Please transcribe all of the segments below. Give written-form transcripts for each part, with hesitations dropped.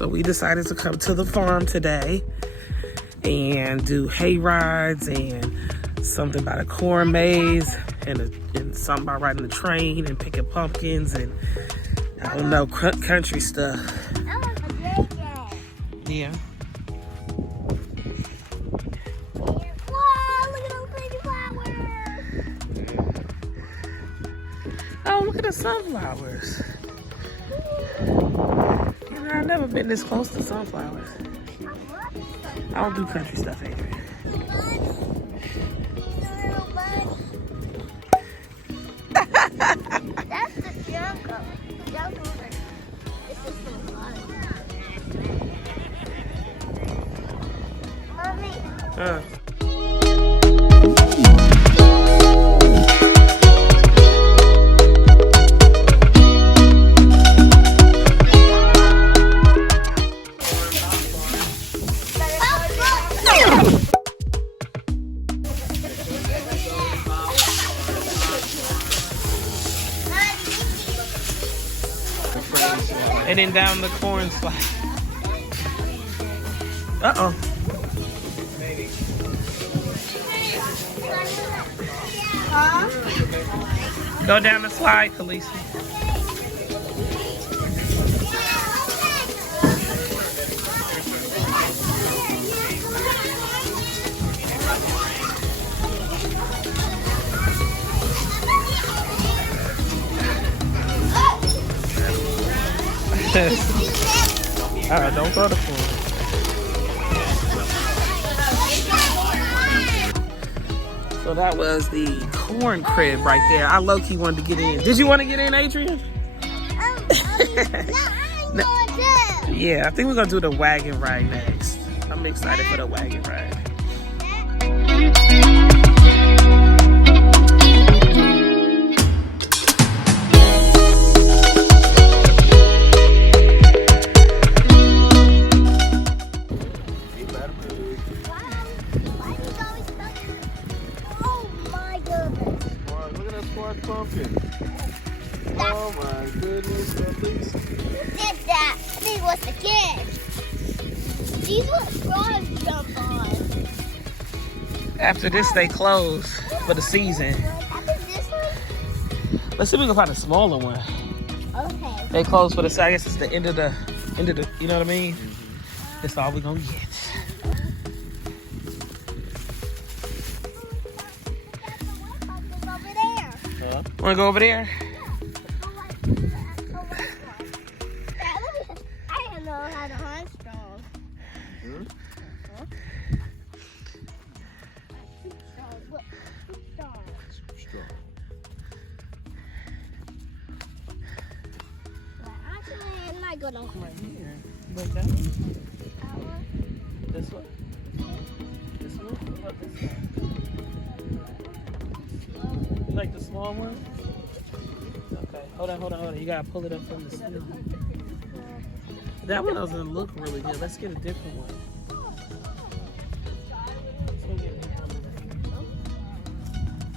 So we decided to come to the farm today and do hay rides and something about a corn maze and something about riding the train and picking pumpkins and I don't know, country stuff. Yeah. Whoa, look at those pretty flowers. Oh, look at the sunflowers. You know, I've never been this close to sunflowers. I don't do country stuff, Adrian. That's the jungle. This is the water. Mommy. And then down the corn slide. Uh-oh. Go down the slide, Khaleesi. Alright, don't throw the corn. So that was the corn crib right there. I low-key wanted to get in. Did you want to get in, Adrian? No, yeah, I think we're going to do the wagon ride next. I'm excited for the wagon ride. Oh my goodness, Khaleesi. Who did that? I think it was the kids. These were frogs jump on. After this, they close for the season. After this one? Let's see if we can find a smaller one. Okay. They close for the, I guess it's the end of the, you know what I mean? That's all we're gonna get. Wanna go over there? I don't know how to hunt strong. Actually, I might go down Right here. Like that one? This one? This one? What about this one? You like the small one? Okay, hold on. You gotta pull it up from the snow. That one doesn't look really good. Let's get a different one.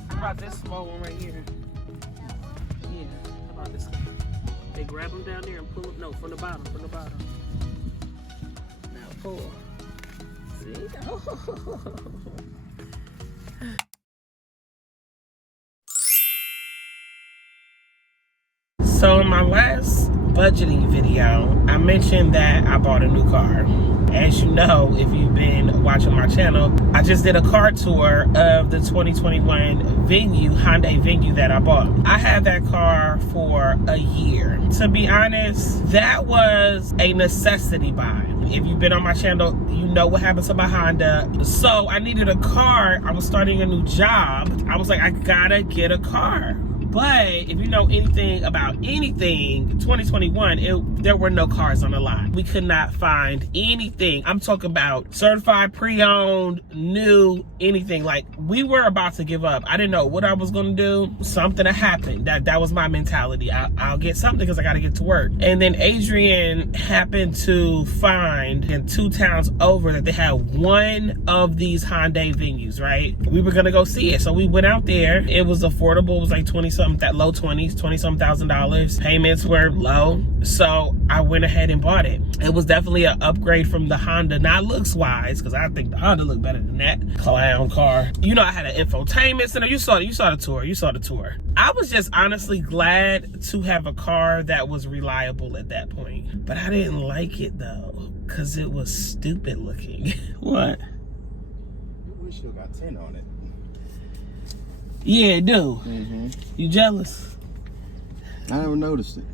How about this small one right here? Yeah, how about this one? They grab them down there and pull them. No, from the bottom. Now pull. See? Oh. So in my last budgeting video, I mentioned that I bought a new car. As you know, if you've been watching my channel, I just did a car tour of the 2021 Hyundai Venue that I bought. I had that car for a year. To be honest, that was a necessity buy. If you've been on my channel, you know what happened to my Honda. So I needed a car. I was starting a new job. I was like, I gotta get a car. But if you know anything about anything, 2021, there were no cars on the lot. We could not find anything. I'm talking about certified, pre-owned, new, anything. Like, we were about to give up. I didn't know what I was gonna do. Something happened. That was my mentality. I'll get something because I gotta get to work. And then Adrian happened to find in 2 towns over that they had one of these Hyundai Venues, right? We were gonna go see it. So we went out there. It was affordable. It was like 20-something something, that low 20s, $20,000. Payments were low, so I went ahead and bought it. It was definitely an upgrade from the Honda, not looks wise, because I think the Honda looked better than that clown car. You know, I had an infotainment center. You saw the tour. I was just honestly glad to have a car that was reliable at that point, but I didn't like it though, because it was stupid looking. What? Your windshield got tint on it. Yeah, it do. Mm-hmm. You jealous? I never noticed it.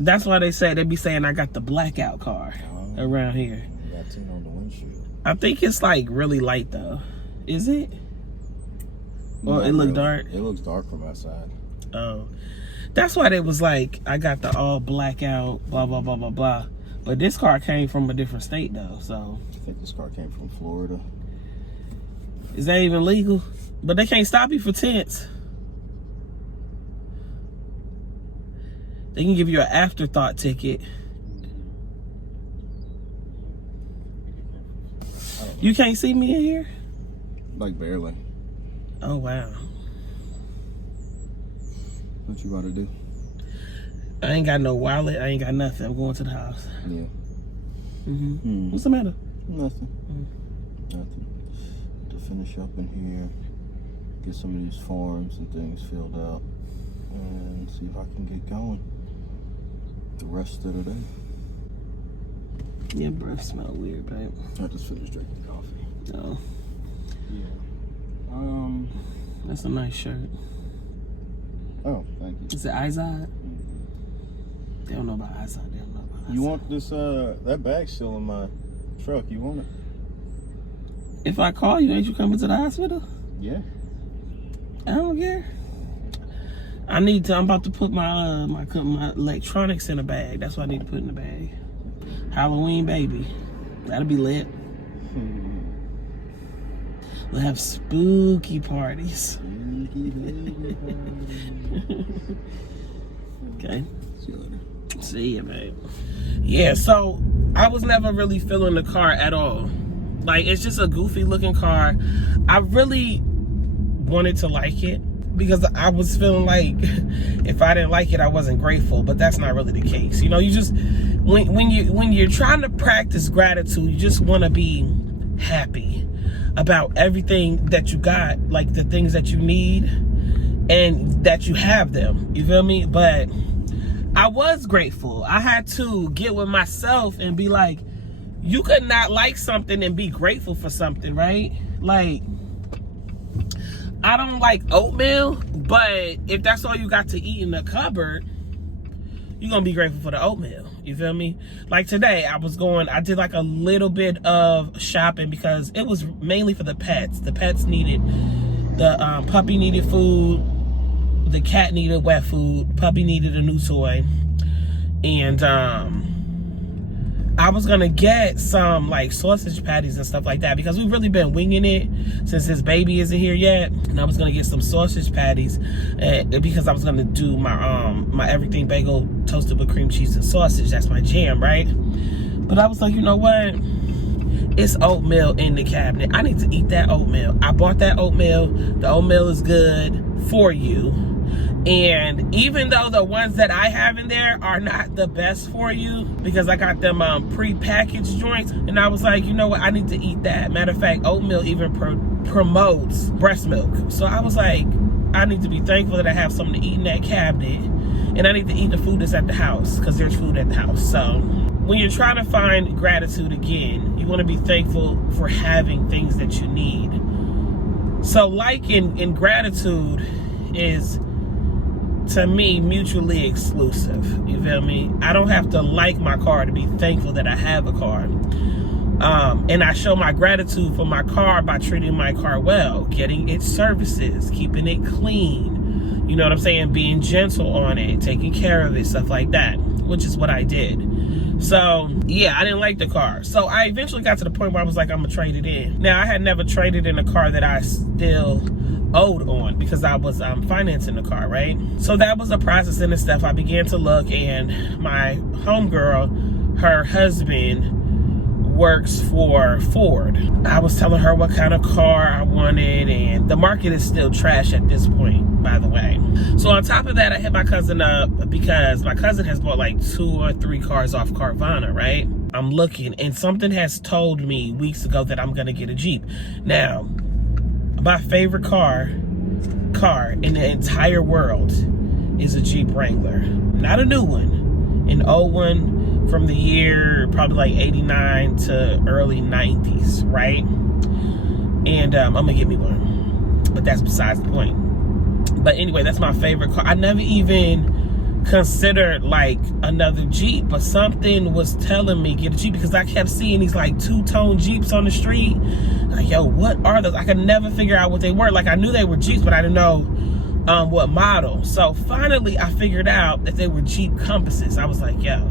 That's why they be saying I got the blackout car around here. You got tint on the windshield. I think it's like really light though. Is it? Or it look dark? It looks dark from outside. Oh. That's why they was like, I got the all blackout, blah, blah, blah, blah, blah. But this car came from a different state though, so. I think this car came from Florida. Is that even legal? But they can't stop you for tints. They can give you an afterthought ticket. You can't see me in here? Like barely. Oh, wow. What you about to do? I ain't got no wallet. I ain't got nothing. I'm going to the house. Yeah. Mm-hmm. What's the matter? Nothing. Nothing. To finish up in here, get some of these forms and things filled out, and see if I can get going the rest of the day. Your breath smell weird, babe. I just finished drinking coffee. No. Yeah. That's a nice shirt. Oh, thank you. Is it Izod? They don't know about Izod. They don't know about Izod. You want this, that bag's still in my truck. You want it? If I call you, ain't you coming to the hospital? Yeah. I don't care. I'm about to put my electronics in a bag. That's what I need to put in the bag. Halloween, baby. That'll be lit. We'll have spooky parties. Okay. See you later. See ya, babe. Yeah, so I was never really feeling the car at all. Like, it's just a goofy looking car. I really wanted to like it because I was feeling like if I didn't like it, I wasn't grateful, but that's not really the case. You know, you just, when you're trying to practice gratitude, you just want to be happy about everything that you got, like the things that you need and that you have them. You feel me? But I was grateful. I had to get with myself and be like, you could not like something and be grateful for something, right? Like, I don't like oatmeal, but if that's all you got to eat in the cupboard, you're gonna be grateful for the oatmeal. You feel me? Like today, I did like a little bit of shopping because it was mainly for the pets. The pets needed, the puppy needed food, the cat needed wet food, puppy needed a new toy, and I was gonna get some like sausage patties and stuff like that because we've really been winging it since his baby isn't here yet. And I was gonna get some sausage patties because I was gonna do my my everything bagel toasted with cream cheese and sausage. That's my jam, right? But I was like, you know what? It's oatmeal in the cabinet. I need to eat that oatmeal. I bought that oatmeal. The oatmeal is good for you. And even though the ones that I have in there are not the best for you, because I got them pre-packaged joints, and I was like, you know what, I need to eat that. Matter of fact, oatmeal even promotes breast milk. So I was like, I need to be thankful that I have something to eat in that cabinet, and I need to eat the food that's at the house, because there's food at the house. So when you're trying to find gratitude again, you want to be thankful for having things that you need. So like in gratitude is, to me, mutually exclusive. You feel me? I don't have to like my car to be thankful that I have a car. And I show my gratitude for my car by treating my car well, getting its services, keeping it clean. You know what I'm saying? Being gentle on it, taking care of it, stuff like that, which is what I did. So, yeah, I didn't like the car. So I eventually got to the point where I was like, I'm gonna trade it in. Now, I had never traded in a car that I still owed on because I was financing the car, right? So that was a process and stuff. I began to look, and my homegirl, her husband works for Ford. I was telling her what kind of car I wanted, and the market is still trash at this point, by the way. So on top of that, I hit my cousin up because my cousin has bought like 2 or 3 cars off Carvana, right? I'm looking, and something has told me weeks ago that I'm gonna get a Jeep. Now, my favorite car in the entire world is a Jeep Wrangler. Not a new one, an old one from the year probably like 89 to early 90s, right? And I'm gonna get me one, but that's besides the point. But anyway, that's my favorite car. I never even considered like another Jeep, but something was telling me get a Jeep because I kept seeing these like 2-tone Jeeps on the street. Like, yo, what are those? I could never figure out what they were. Like, I knew they were Jeeps, but I didn't know what model. So finally I figured out that they were Jeep Compasses. I was like, yo,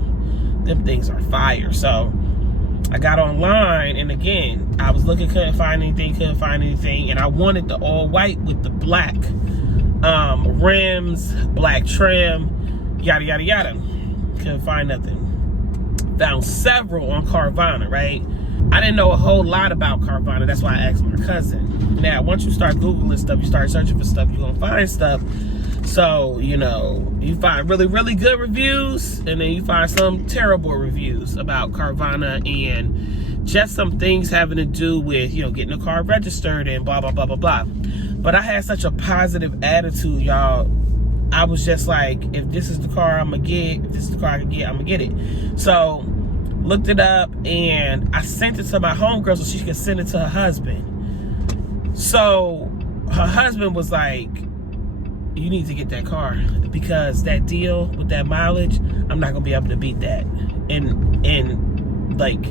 them things are fire. So I got online, and again, I was looking, couldn't find anything, and I wanted the all white with the black rims, black trim, yada yada yada. Couldn't find nothing. Found several on Carvana, right? I didn't know a whole lot about Carvana. That's why I asked my cousin. Now, once you start Googling stuff, you start searching for stuff, you're gonna find stuff. So, you know, you find really, really good reviews, and then you find some terrible reviews about Carvana and just some things having to do with, you know, getting a car registered and blah, blah, blah, blah, blah. But I had such a positive attitude, y'all. I was just like, if this is the car I'm gonna get, if this is the car I can get, I'm gonna get it. So, looked it up, and I sent it to my homegirl so she could send it to her husband. So, her husband was like, you need to get that car because that deal with that mileage, I'm not gonna be able to beat that. And like,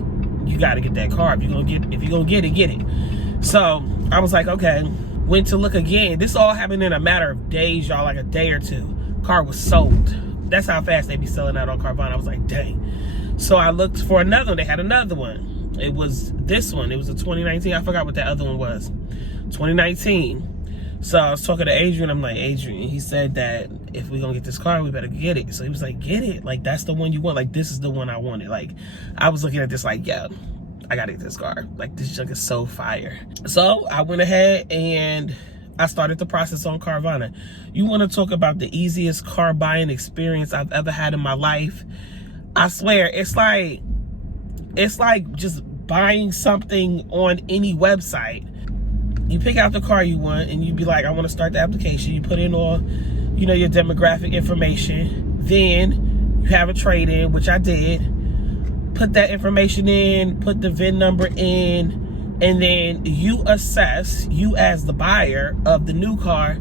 you gotta get that car. If you're gonna get it. So I was like, okay. Went to look again. This all happened in a matter of days, y'all, like a day or two. Car was sold. That's how fast they be selling out on Carvana. I was like, dang. So I looked for another one. They had another one. It was this one. It was a 2019. I forgot what that other one was. 2019. So I was talking to Adrian. I'm like, Adrian, he said that if we're gonna get this car, we better get it. So he was like, get it. Like, that's the one you want. Like, this is the one I wanted. Like, I was looking at this like, yeah, I gotta get this car. Like, this junk is so fire. So I went ahead and I started the process on Carvana. You wanna talk about the easiest car buying experience I've ever had in my life? I swear, it's like just buying something on any website. You pick out the car you want, and you be like, I want to start the application. You put in all, you know, your demographic information. Then you have a trade-in, which I did. Put that information in, put the VIN number in, and then you assess, you as the buyer of the new car,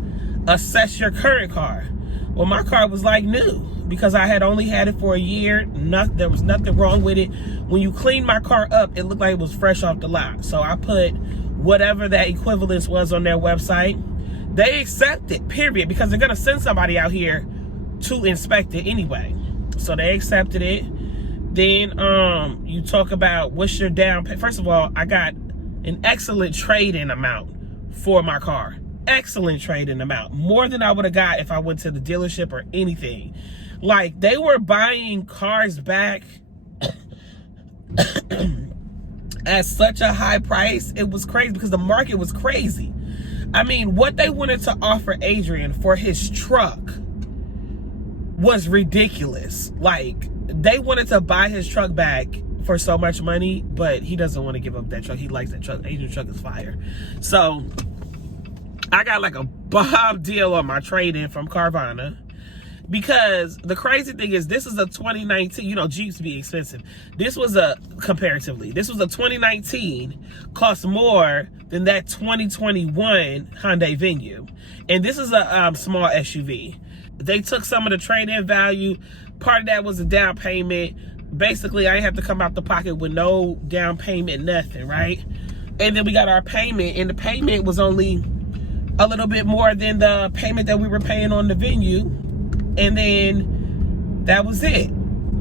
assess your current car. Well, my car was like new because I had only had it for a year. There was nothing wrong with it. When you cleaned my car up, it looked like it was fresh off the lot. So I put whatever that equivalence was on their website. They accept it, period, because they're gonna send somebody out here to inspect it anyway. So they accepted it. Then you talk about what's your down payment. First of all, I got an excellent trade-in amount for my car. Excellent trade-in amount. More than I would have got if I went to the dealership or anything. Like, they were buying cars back at such a high price. It was crazy because the market was crazy. I mean, what they wanted to offer Adrian for his truck was ridiculous. Like, they wanted to buy his truck back for so much money, but he doesn't want to give up that truck. He likes that truck. Adrian's truck is fire. So I got like a bomb deal on my trade-in from Carvana. Because the crazy thing is, this is a 2019, you know, Jeeps be expensive. This was comparatively, this was a 2019, cost more than that 2021 Hyundai Venue. And this is a small SUV. They took some of the trade-in value. Part of that was a down payment. Basically, I didn't have to come out the pocket with no down payment, nothing, right? And then we got our payment, and the payment was only a little bit more than the payment that we were paying on the Venue. And then that was it.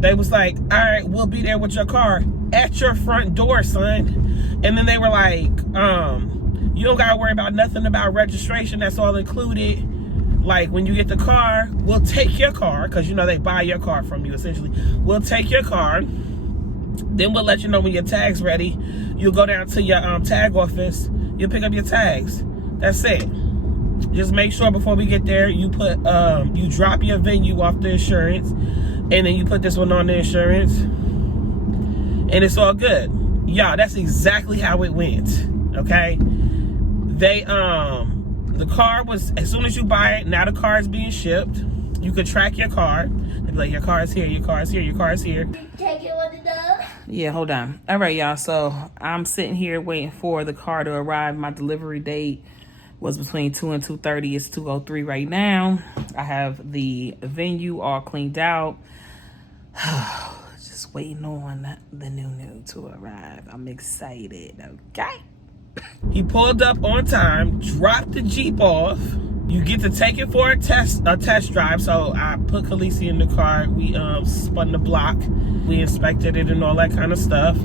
They was like, all right, we'll be there with your car at your front door, son. And then they were like, you don't gotta worry about nothing about registration. That's all included. Like, when you get the car, we'll take your car, because, you know, they buy your car from you, essentially. We'll take your car, Then we'll let you know when your tag's ready. You'll go down to your tag office. You'll pick up your tags. That's it. Just make sure before we get there, you put you drop your venue off the insurance, and then you put this one on the insurance, and it's all good. Y'all, that's exactly how it went. Okay, they the car was, as soon as you buy it, now the car is being shipped. You could track your car. They'd be like, your car is here, your car is here, your car is here. Take it with the dog. Yeah, hold on. All right, y'all. So I'm sitting here waiting for the car to arrive. My delivery date was between 2 and 2:30. It's 2:03 right now. I have the venue all cleaned out. Just waiting on the new to arrive. I'm excited. Okay. He pulled up on time, dropped the Jeep off. You get to take it for a test drive. So I put Khaleesi in the car. We spun the block. We inspected it and all that kind of stuff.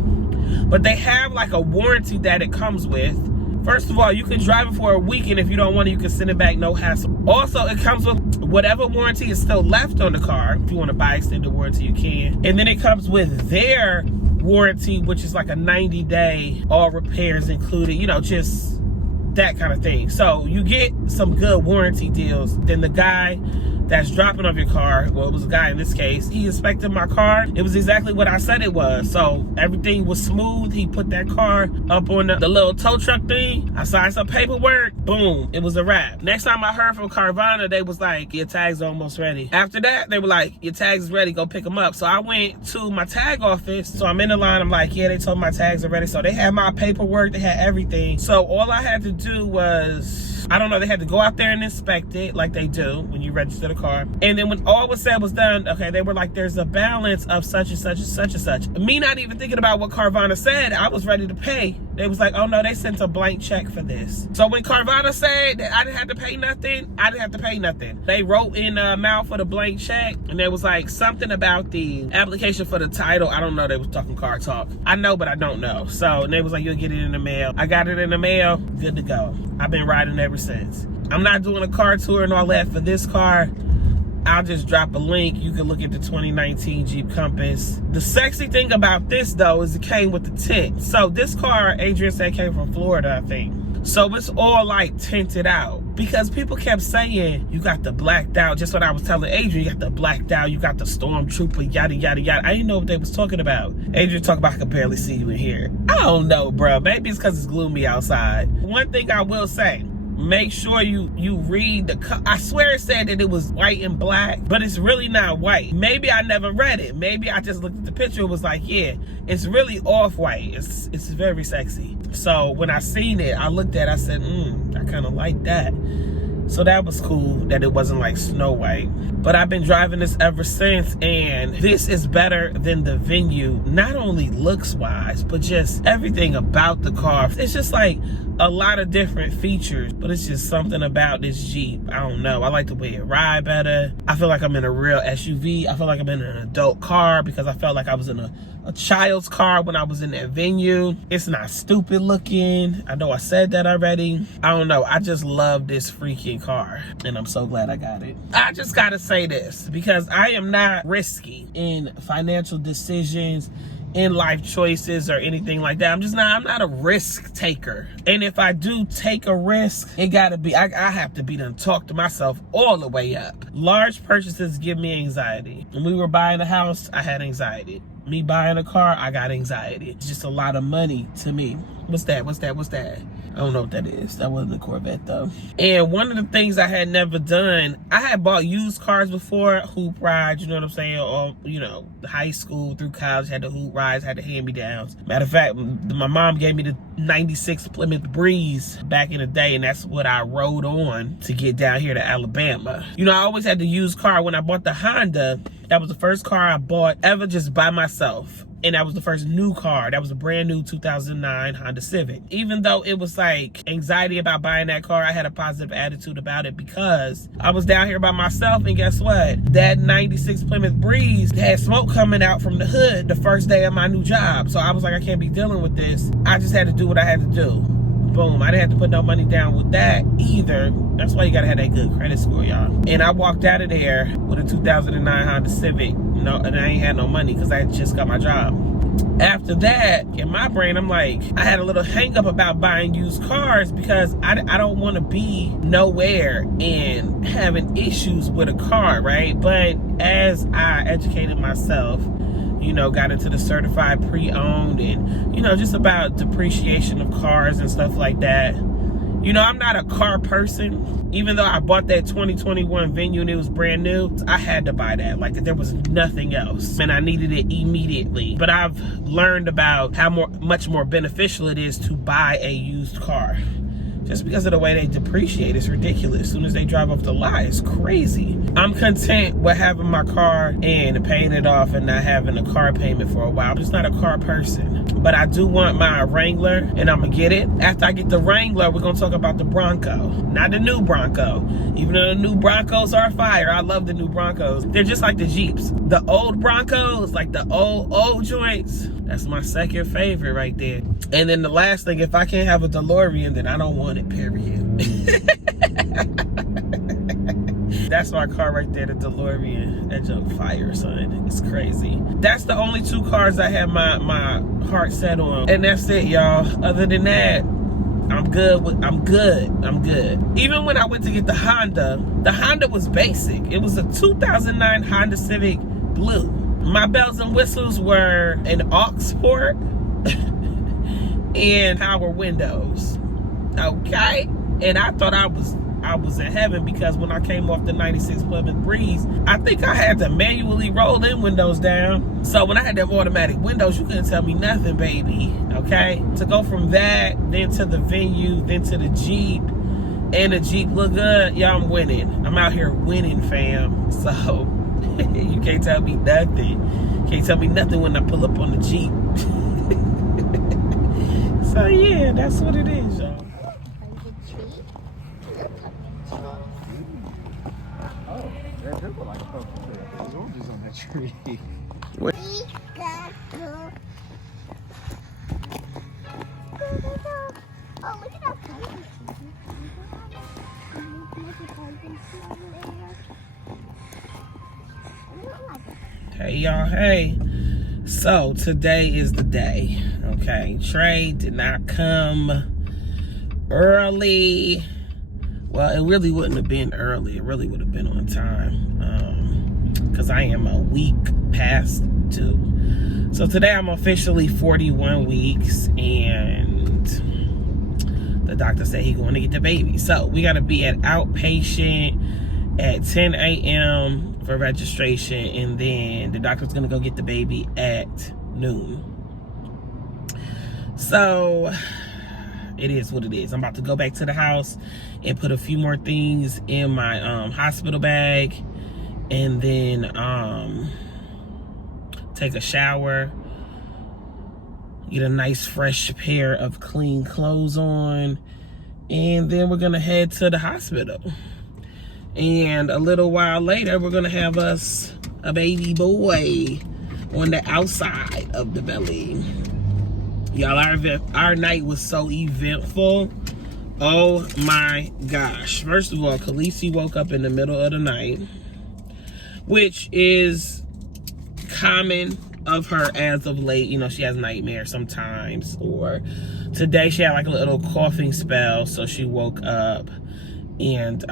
But they have like a warranty that it comes with. First of all, you can drive it for a week, and if you don't want it, you can send it back, no hassle. Also, it comes with whatever warranty is still left on the car. If you want to buy extended warranty, you can. And then it comes with their warranty, which is like a 90-day, all repairs included, you know, just that kind of thing. So you get some good warranty deals. Then the guy that's dropping off your car, well, it was a guy in this case, he inspected my car. It was exactly what I said it was. So everything was smooth. He put that car up on the little tow truck thing. I signed some paperwork. Boom, it was a wrap. Next time I heard from Carvana, they was like, your tag's almost ready. After that, they were like, your tag's ready, go pick them up. So I went to my tag office. So I'm in the line, I'm like, yeah, they told me my tags are ready. So they had my paperwork, they had everything. So all I had to do was, I don't know, they had to go out there and inspect it like they do when you register the car. And then when all was said was done, okay, they were like, there's a balance of such and such and such and such. Me not even thinking about what Carvana said, I was ready to pay. They was like, oh no, they sent a blank check for this. So when Carvana said that I didn't have to pay nothing, I didn't have to pay nothing. They wrote in the amount for the blank check, and there was like something about the application for the title. I don't know, they was talking car talk. I know, but I don't know. So and they was like, you'll get it in the mail. I got it in the mail, good to go. I've been riding ever since. I'm not doing a car tour and all that for this car. I'll just drop a link. You can look at the 2019 Jeep Compass. The sexy thing about this though is it came with the tint. So this car, Adrian said, came from Florida, I think. So it's all like tinted out because people kept saying you got the blacked out. Just what I was telling Adrian, you got the blacked out, you got the Stormtrooper, yada, yada, yada. I didn't know what they was talking about. Adrian talked about I could barely see you in here. I don't know, bro. Maybe it's because it's gloomy outside. One thing I will say, make sure you read the, I swear it said that it was white and black, but it's really not white. Maybe I never read it. Maybe I just looked at the picture and was like, yeah, it's really off-white. It's very sexy. So when I seen it, I looked at it, I said, I kind of like that. So that was cool that it wasn't like Snow White. But I've been driving this ever since, and this is better than the Venue, not only looks wise, but just everything about the car. It's just like a lot of different features, but it's just something about this Jeep. I don't know. I like the way it ride better. I feel like I'm in a real SUV. I feel like I'm in an adult car because I felt like I was in a child's car when I was in that Venue. It's not stupid looking. I know I said that already. I don't know. I just love this freaking car, and I'm so glad I got it. I just gotta say this because I am not risky in financial decisions, in life choices, or anything like that. I'm not a risk taker. And if I do take a risk, it gotta be, I have to be done talk to myself all the way up. Large purchases give me anxiety. When we were buying a house, I had anxiety. Me buying a car, I got anxiety. It's just a lot of money to me. What's that? I don't know what that is. That wasn't a Corvette though. And one of the things I had never done, I had bought used cars before, hoop rides, you know what I'm saying? Or, you know, high school through college, had the hoop rides, had the hand-me-downs. Matter of fact, my mom gave me the 96 Plymouth Breeze back in the day, and that's what I rode on to get down here to Alabama. You know, I always had the used car. When I bought the Honda, that was the first car I bought ever just by myself. And that was the first new car. That was a brand new 2009 Honda Civic. Even though it was like anxiety about buying that car, I had a positive attitude about it because I was down here by myself, and guess what? That 96 Plymouth Breeze had smoke coming out from the hood the first day of my new job. So I was like, I can't be dealing with this. I just had to do what I had to do. Boom. I didn't have to put no money down with that either. That's why you gotta have that good credit score, y'all. And I walked out of there with a 2009 Honda Civic. No, and I ain't had no money because I had just got my job. after that, in my brain, I'm like, I had a little hang up about buying used cars because I don't want to be nowhere and having issues with a car, right? But as I educated myself, you know, got into the certified pre-owned and, you know, just about depreciation of cars and stuff like that. You know, I'm not a car person. Even though I bought that 2021 Venue and it was brand new, I had to buy that. Like, there was nothing else. And I needed it immediately. But I've learned about how much more beneficial it is to buy a used car. Just because of the way they depreciate, it's ridiculous. As soon as they drive off the lot, it's crazy. I'm content with having my car and paying it off and not having a car payment for a while. I'm just not a car person. But I do want my Wrangler, and I'm gonna get it. After I get the Wrangler, we're gonna talk about the Bronco. Not the new Bronco. Even though the new Broncos are fire, I love the new Broncos. They're just like the Jeeps. The old Broncos, like the old joints, that's my second favorite right there. And then the last thing, if I can't have a DeLorean, then I don't want it, period. That's my car right there, the DeLorean. That junk fire, son. It's crazy. That's the only two cars I have my heart set on. And that's it, y'all. Other than that, I'm good. Even when I went to get the Honda was basic. It was a 2009 Honda Civic Blue. My bells and whistles were an aux port and power windows. Okay? And I thought I was in heaven because when I came off the 96 Plymouth Breeze, I think I had to manually roll them windows down. So when I had them automatic windows, you couldn't tell me nothing, baby. Okay? To go from that, then to the Venue, then to the Jeep, and the Jeep look good, yeah, I'm winning. I'm out here winning, fam. So you can't tell me nothing. Can't tell me nothing when I pull up on the Jeep. So yeah, that's what it is, y'all. Oh, that does look like a pumpkin tree. There's oranges on that tree. What? Oh, look at that pumpkin. Hey y'all, hey. So today is the day, okay? Trey did not come early. Well, it really wouldn't have been early. It really would have been on time because I am a week past due. So today I'm officially 41 weeks and the doctor said he's going to get the baby. So we got to be at outpatient at 10 a.m. for registration, and then the doctor's gonna go get the baby at noon. So it is what it is. I'm about to go back to the house and put a few more things in my hospital bag, and then take a shower, get a nice fresh pair of clean clothes on, and then we're gonna head to the hospital. And a little while later, we're gonna have us a baby boy on the outside of the belly. Y'all, our night was so eventful. Oh my gosh. First of all, Khaleesi woke up in the middle of the night, which is common of her as of late. You know, she has nightmares sometimes, or today she had like a little coughing spell, so she woke up, and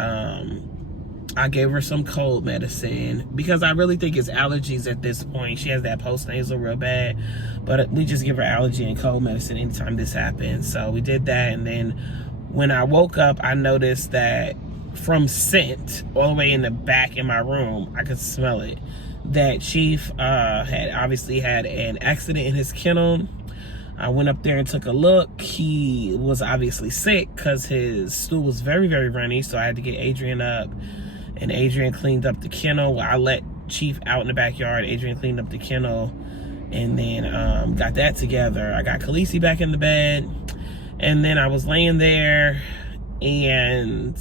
I gave her some cold medicine because I really think it's allergies at this point. She has that post-nasal real bad, but we just give her allergy and cold medicine anytime this happens. So we did that, and then when I woke up, I noticed that from scent all the way in the back in my room, I could smell it. That Chief had obviously had an accident in his kennel. I went up there and took a look. He was obviously sick because his stool was very, very runny, so I had to get Adrian up. And Adrian cleaned up the kennel. I let Chief out in the backyard. Adrian cleaned up the kennel, and then got that together. I got Khaleesi back in the bed, and then I was laying there, and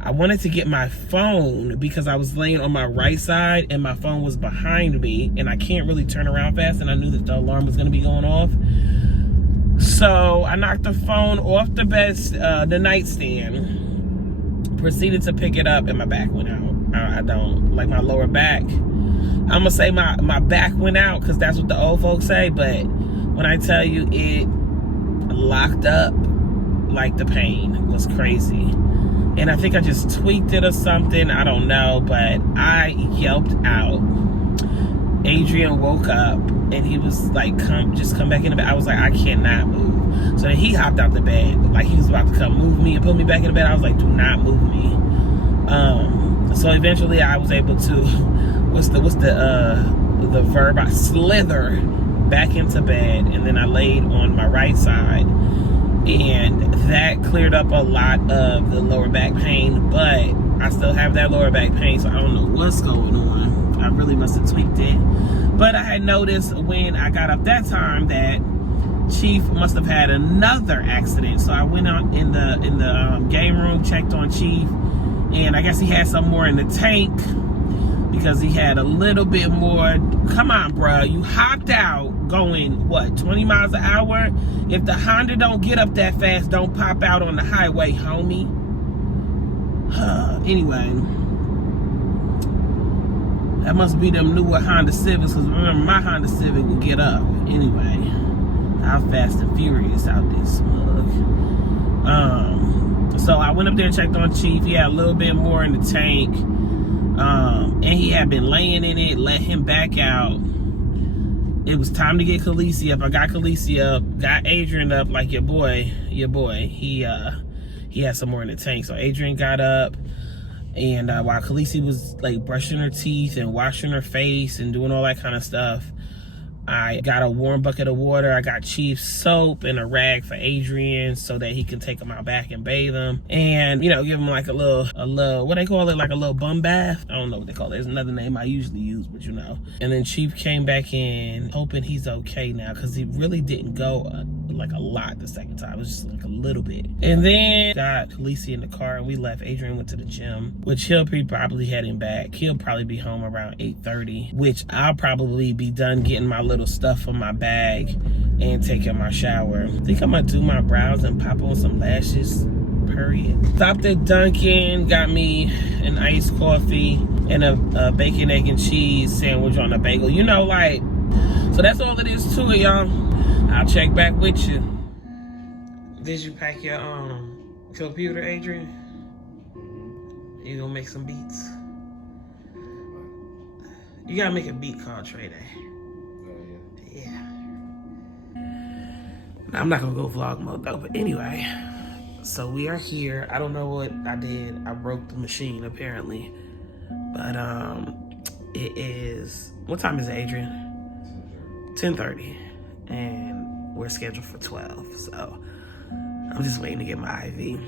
I wanted to get my phone because I was laying on my right side, and my phone was behind me, and I can't really turn around fast, and I knew that the alarm was going to be going off. So I knocked the phone off the bed, the nightstand. Proceeded to pick it up, and my back went out. I don't like my lower back I'm gonna say my back went out, because that's what the old folks say, but when I tell you it locked up, like the pain was crazy. And I think I just tweaked it or something, I don't know, but I yelped out. Adrian woke up and he was like, come back in the bed. I was like, I cannot move. So then he hopped out the bed, like he was about to come move me and put me back in the bed. I was like, do not move me. So eventually I was able to, what's the verb? I slither back into bed, and then I laid on my right side, and that cleared up a lot of the lower back pain, but I still have that lower back pain, so I don't know what's going on. I really must have tweaked it. But I had noticed when I got up that time that Chief must have had another accident. So I went out in the game room, checked on Chief, and I guess he had some more in the tank, because he had a little bit more. Come on, bruh. You hopped out going, what, 20 miles an hour? If the Honda don't get up that fast, don't pop out on the highway, homie. Anyway, that must be them newer Honda Civics, because remember, my Honda Civic would get up. Anyway, how fast and furious out this smug. So I went up there and checked on Chief. He had a little bit more in the tank. And he had been laying in it, let him back out. It was time to get Khaleesi up. I got Khaleesi up, got Adrian up, like your boy, he had some more in the tank. So Adrian got up, and while Khaleesi was like brushing her teeth and washing her face and doing all that kind of stuff, I got a warm bucket of water. I got Chief's soap and a rag for Adrian so that he can take him out back and bathe him. And, you know, give him like a little, what they call it? Like a little bum bath? I don't know what they call it. There's another name I usually use, but you know. And then Chief came back in, hoping he's okay now, because he really didn't go like a lot the second time. It was just like a little bit. And then got Khaleesi in the car and we left. Adrian went to the gym, which he'll be probably heading back. He'll probably be home around 8:30, which I'll probably be done getting my little stuff from my bag and taking my shower. I think I'm gonna do my brows and pop on some lashes, period. Stopped at Dunkin', got me an iced coffee and a bacon, egg, and cheese sandwich on a bagel. You know, like, so that's all it is to it, y'all. I'll check back with you. Did you pack your computer, Adrian? You gonna make some beats? You gotta make a beat called Trey Day. Yeah. Now, I'm not gonna go vlog mode though, but anyway. So we are here. I don't know what I did. I broke the machine apparently. But it is, what time is it, Adrian? 10:30. And we're scheduled for 12. So I'm just waiting to get my IV.